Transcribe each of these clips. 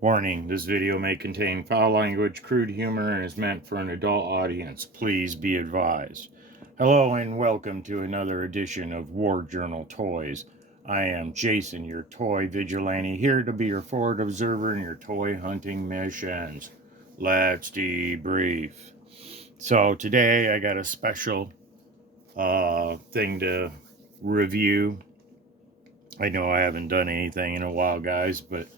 Warning, this video may contain foul language, crude humor, and is meant for an adult audience. Please be advised. Hello and welcome to another edition of War Journal Toys. I am Jason, your toy vigilante, here to be your forward observer in your toy hunting missions. Let's debrief. So today I got a special thing to review. I know I haven't done anything in a while, guys, but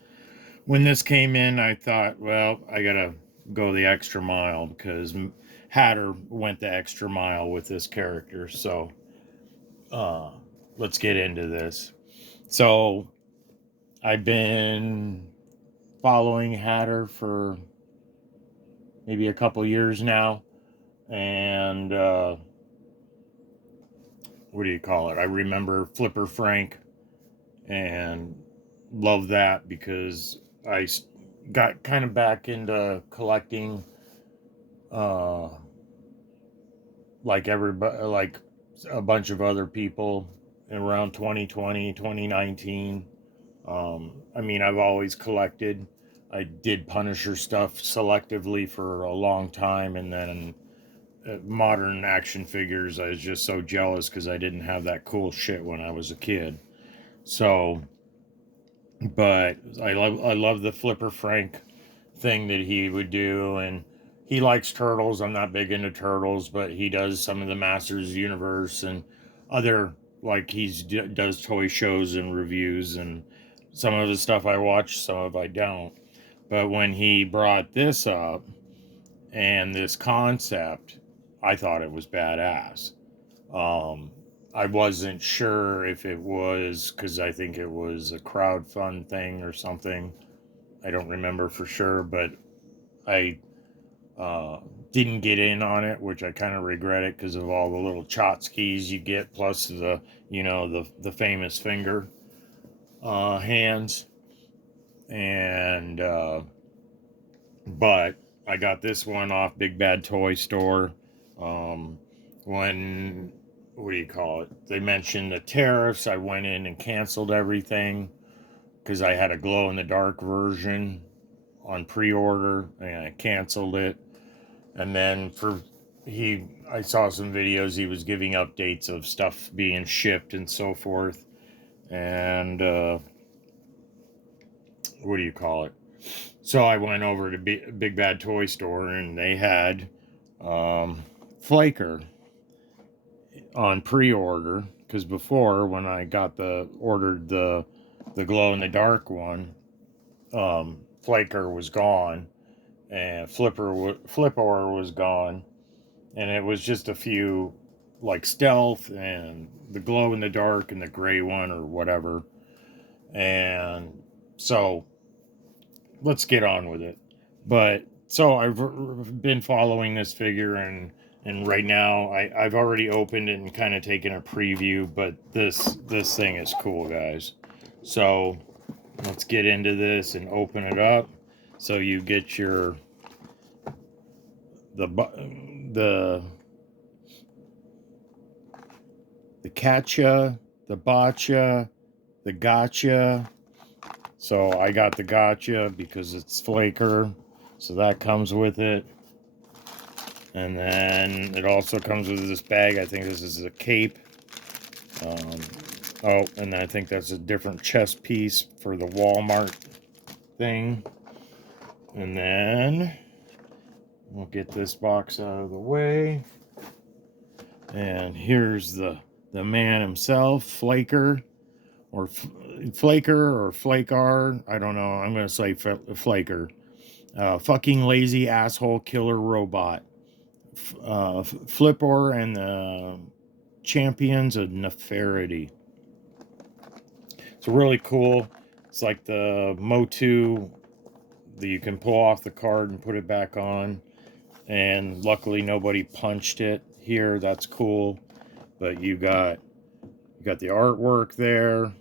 when this came in, I thought, well, I gotta go the extra mile because Hatter went the extra mile with this character. So uh, let's get into this. So I've been following Hatter for maybe a couple years now, and what do you call it? I remember Flipper Frank and love that because I got kind of back into collecting uh like everybody, like a bunch of other people around 2020, 2019. I mean, I've always collected. I did Punisher stuff selectively for a long time, and then modern action figures, I was just so jealous because I didn't have that cool shit when I was a kid. So, but I love the Flipper Frank thing that he would do, and he likes turtles. I'm not big into turtles, but he does some of the Masters Universe and other, like does toy shows and reviews, and some of the stuff I watch, some of I don't. But when he brought this up and this concept, I thought it was badass. Um, I wasn't sure if it was because I think it was a crowdfund thing or something. I don't remember for sure, but I uh, didn't get in on it, which I kind of regret it because of all the little tchotchkes you get, plus the famous finger hands, and but I got this one off Big Bad Toy Store. Um, when what do you call it? They mentioned the tariffs. I went in and canceled everything because I had a glow in the dark version on pre-order and I canceled it. And then I saw some videos. He was giving updates of stuff being shipped and so forth. And what do you call it? So I went over to Big Bad Toy Store and they had Flak-R on pre-order because before when I got ordered the glow in the dark one, Flak-R was gone and Flipper was gone, and it was just a few like stealth and the glow in the dark and the gray one or whatever. And so let's get on with it. But so I've been following this figure, and right now I've already opened it and kind of taken a preview, but this thing is cool, guys. So let's get into this and open it up so you get your the the the catcha, the botcha, the gotcha. So I got the gotcha because it's Flak-R, so that comes with it. And then it also comes with this bag. I think this is a cape. Um, oh, and I think that's a different chest piece for the Walmart thing. And then we'll get this box out of the way. And here's the man himself, Flak-R, or Flak-R or Flak-R. I don't know. I'm going to say Flak-R. Fucking lazy asshole killer robot. Flipper and the champions of Nefarity. It's really cool. It's like the Motu that you can pull off the card and put it back on. And luckily nobody punched it here. That's cool. But you got the artwork there.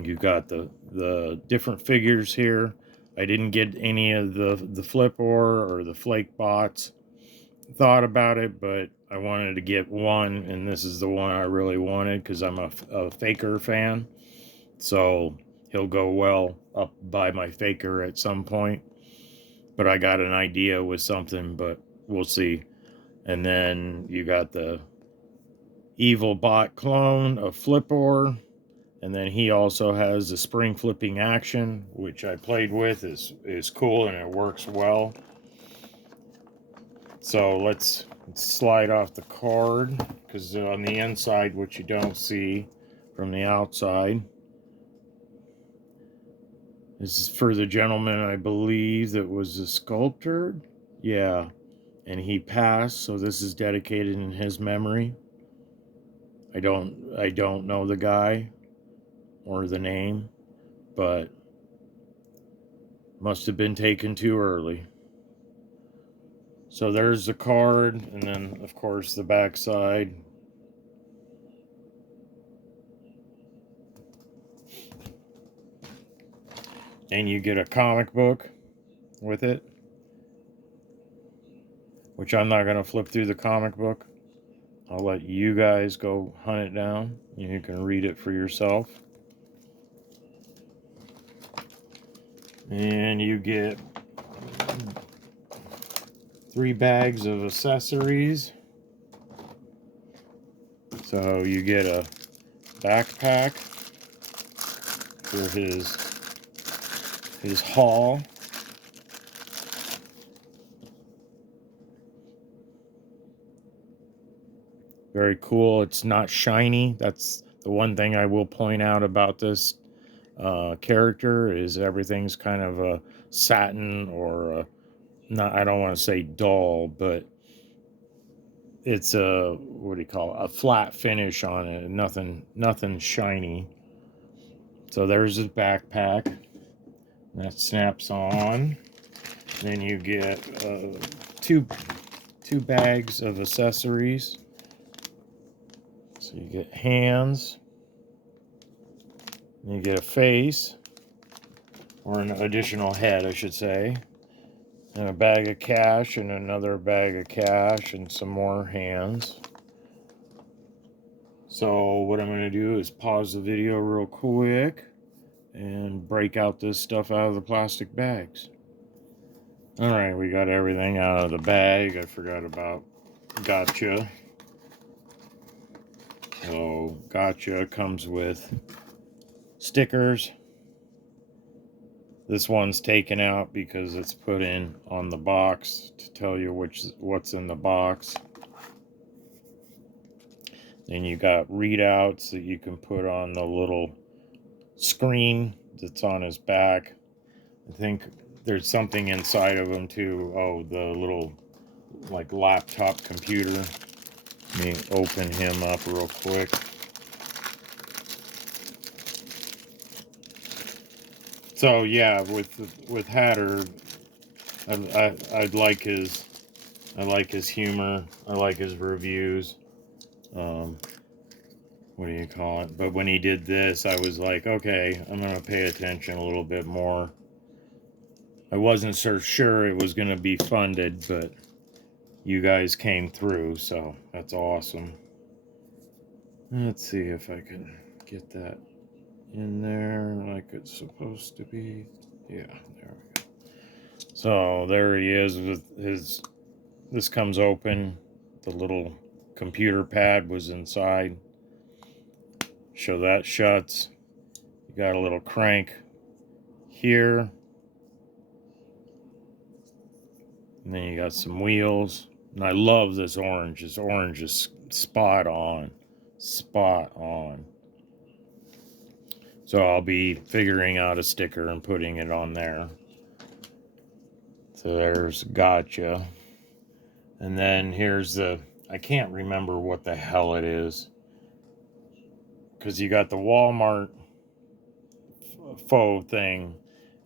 You got the different figures here. I didn't get any of the Flipper or the Flake bots. Thought about it, but I wanted to get one, and this is the one I really wanted because I'm a Faker fan. So he'll go well up by my faker at some point. But I got an idea with something, but we'll see. And then you got the evil bot clone of Flip-R. And then he also has the spring flipping action, which I played with, is cool and it works well. So let's slide off the card, because on the inside, what you don't see from the outside, this is for the gentleman, I believe, that was a sculptor. Yeah, and he passed, so this is dedicated in his memory. I don't know the guy or the name, but must have been taken too early. So there's the card, and then of course the back side. And you get a comic book with it, which I'm not going to flip through the comic book. I'll let you guys go hunt it down. You can read it for yourself. And you get 3 bags of accessories. So you get a backpack for his haul. Very cool. It's not shiny. That's the one thing I will point out about this character, is everything's kind of a satin, or not, I don't want to say dull, but it's a, what do you call it, a flat finish on it. Nothing shiny. So there's his backpack that snaps on. Then you get two bags of accessories. So you get hands, and you get a face, or an additional head, I should say, and a bag of cash, and another bag of cash, and some more hands. So what I'm going to do is pause the video real quick and break out this stuff out of the plastic bags. Alright, we got everything out of the bag. I forgot about Gotcha. So Gotcha comes with stickers. This one's taken out because it's put in on the box to tell you what's in the box. Then you got readouts that you can put on the little screen that's on his back. I think there's something inside of him too. Oh, the little like laptop computer. Let me open him up real quick. So yeah, with Hatter, I like his humor. I like his reviews. What do you call it? But when he did this, I was like, okay, I'm gonna pay attention a little bit more. I wasn't so sure it was gonna be funded, but you guys came through, so that's awesome. Let's see if I can get that in there like it's supposed to be. Yeah, there we go. So there he is with his, this comes open. The little computer pad was inside. So that shuts. You got a little crank here. And then you got some wheels. And I love this orange. This orange is spot on. Spot on. So I'll be figuring out a sticker and putting it on there. So there's Gotcha. And then here's the, I can't remember what the hell it is, because you got the Walmart faux thing,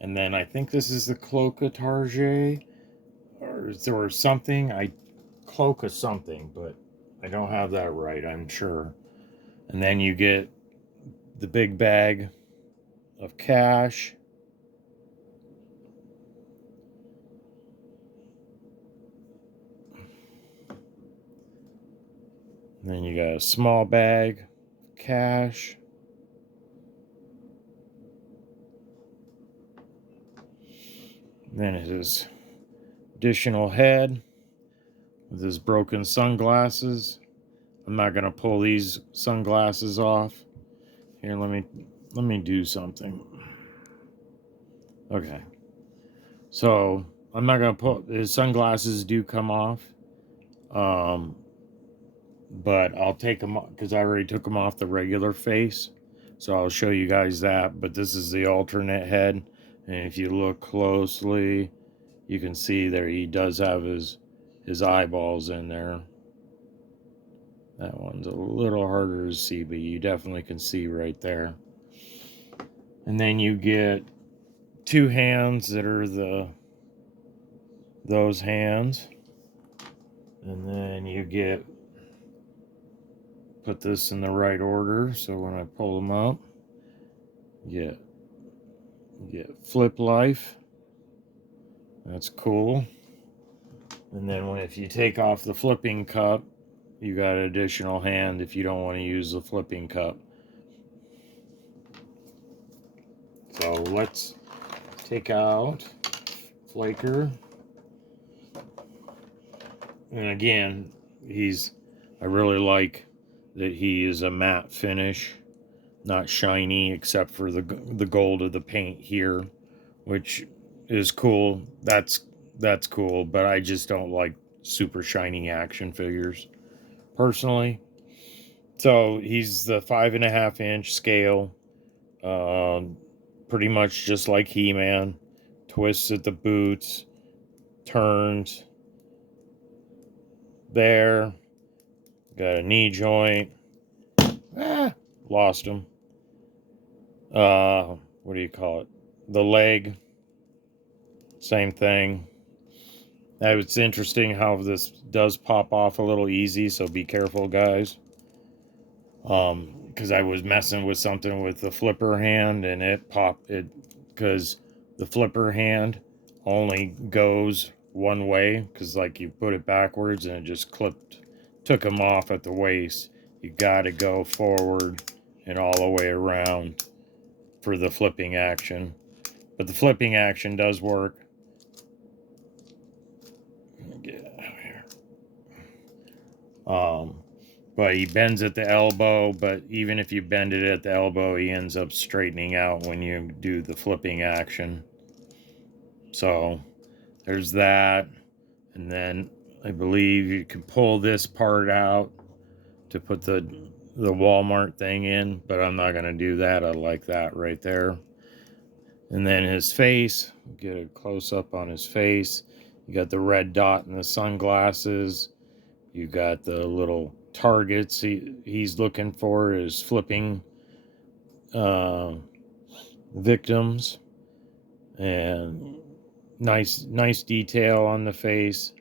and then I think this is the Cloak of Target, or something. Cloak of something, but I don't have that right, I'm sure. And then you get the big bag of cash. And then you got a small bag of cash. Then his additional head with his broken sunglasses. I'm not gonna pull these sunglasses off. Here, let me do something. Okay. So I'm not gonna pull his sunglasses do come off. But I'll take them off because I already took them off the regular face. So I'll show you guys that. But this is the alternate head. And if you look closely, you can see there he does have his eyeballs in there. That one's a little harder to see, but you definitely can see right there. And then you get two hands that are those hands. And then you put this in the right order, so when I pull them up, you get flip life. That's cool. And then if you take off the flipping cup, you got an additional hand if you don't want to use the flipping cup. So let's take out Flak-R. And again, I really like that he is a matte finish, not shiny except for the gold of the paint here, which is cool. That's cool, but I just don't like super shiny action figures personally. So he's the 5.5-inch scale, pretty much just like He-Man. Twists at the boots, turns there. Got a knee joint. Lost him. What do you call it? The leg. Same thing. Now, it's interesting how this does pop off a little easy, so be careful, guys. Because I was messing with something with the flipper hand, and it because the flipper hand only goes one way, because like you put it backwards and it just took him off at the waist. You got to go forward and all the way around for the flipping action. But the flipping action does work. Get out of here. But he bends at the elbow, but even if you bend it at the elbow, he ends up straightening out when you do the flipping action. So there's that. And then I believe you can pull this part out to put the Walmart thing in, but I'm not going to do that. I like that right there. And then his face, get a close up on his face. You got the red dot in the sunglasses. You got the little targets he's looking for, is flipping victims. And nice detail on the face.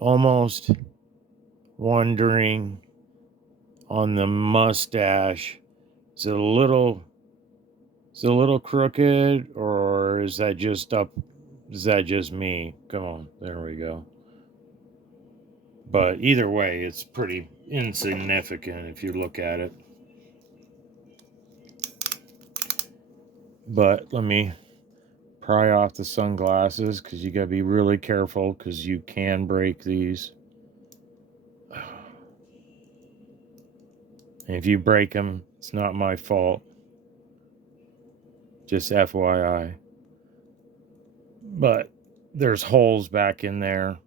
Almost wondering on the mustache, is it a little crooked, or is that just me? Come on, there we go. But either way, it's pretty insignificant if you look at it. But let me pry off the sunglasses, because you got to be really careful, because you can break these. And if you break them, it's not my fault. Just FYI. But there's holes back in there.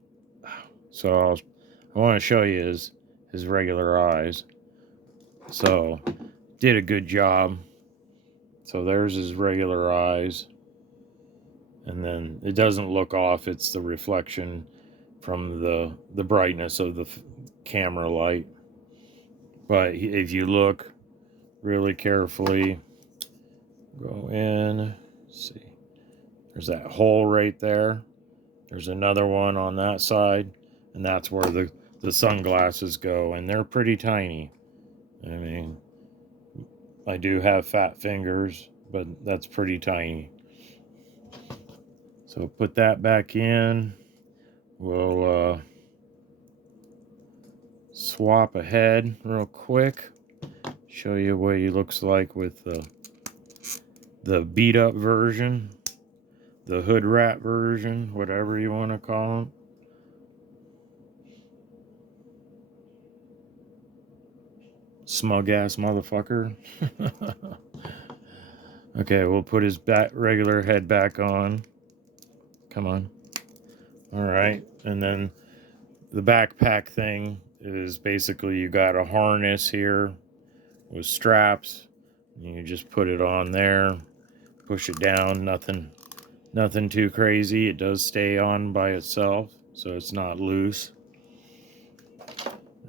So I want to show you his regular eyes. So did a good job. So there's his regular eyes. And then it doesn't look off. It's the reflection from the brightness of the camera light. But if you look really carefully, go in, see, there's that hole right there. There's another one on that side, and that's where the sunglasses go, and they're pretty tiny. I mean, I do have fat fingers, but that's pretty tiny. So put that back in. We'll swap ahead real quick. Show you what he looks like with the beat up version. the hood rat version, whatever you want to call him. Smug ass motherfucker. Okay, we'll put his regular head back on. Come on. All right, and then the backpack thing is basically you got a harness here with straps. You just put it on there, push it down. Nothing too crazy. It does stay on by itself, so it's not loose.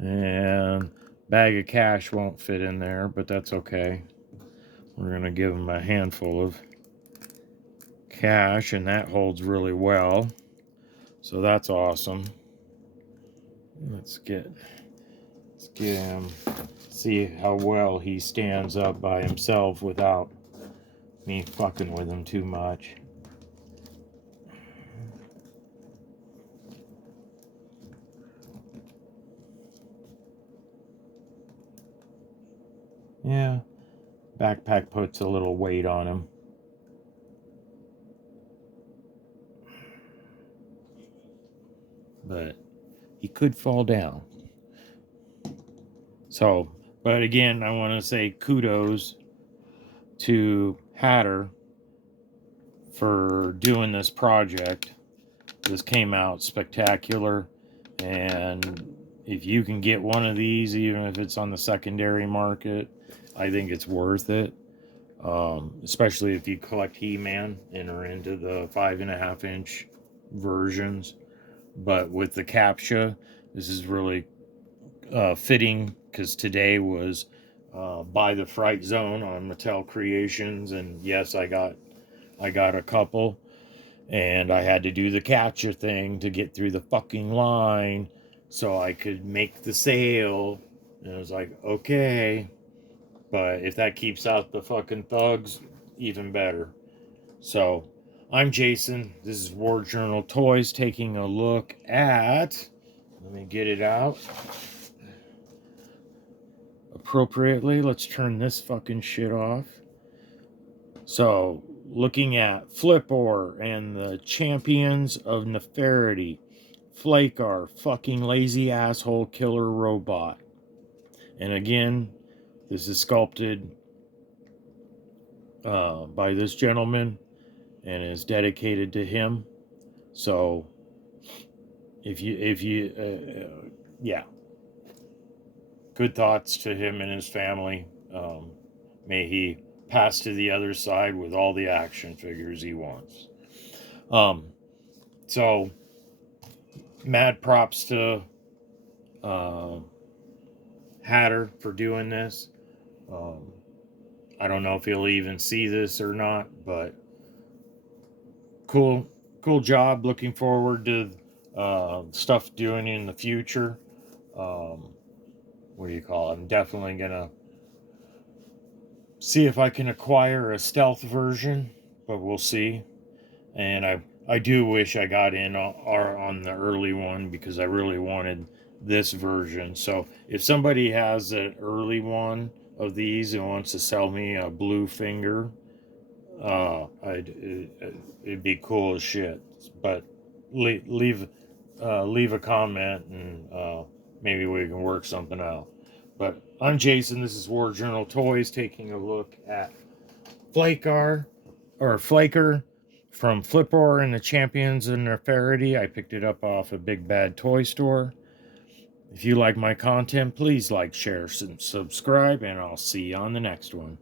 And bag of cash won't fit in there, but that's okay. We're gonna give him a handful of cash, and that holds really well. So that's awesome. Let's get him, see how well he stands up by himself without me fucking with him too much. Yeah, backpack puts a little weight on him. But he could fall down. So, but again, I want to say kudos to Hatter for doing this project. This came out spectacular, and if you can get one of these, even if it's on the secondary market, I think it's worth it. Especially if you collect He-Man and are into the 5.5 inch versions. But with the captcha, this is really fitting, because today was By the Fright Zone on Mattel Creations, and yes, I got a couple, and I had to do the captcha thing to get through the fucking line so I could make the sale. And I was like, okay, but if that keeps out the fucking thugs, even better. So I'm Jason. This is War Journal Toys, taking a look at, let me get it out appropriately. Let's turn this fucking shit off. So, looking at Flak-R and the Champions of Nefarity. Flak-R, fucking lazy asshole killer robot. And again, this is sculpted by this gentleman and is dedicated to him. So, yeah, good thoughts to him and his family. May he pass to the other side with all the action figures he wants. So, mad props to Hatter for doing this. I don't know if he'll even see this or not, but cool job. Looking forward to stuff doing in the future. What do you call it? I'm definitely gonna see if I can acquire a stealth version, but we'll see. And I do wish I got in on the early one, because I really wanted this version. So if somebody has an early one of these and wants to sell me a blue finger, it'd be cool as shit. But leave a comment, and maybe we can work something out. But I'm Jason. This is War Journal Toys, taking a look at Flak-R from Flak-R and the Champions of Nefarity. I picked it up off a Big Bad Toy Store. If you like my content, please like, share, and subscribe, and I'll see you on the next one.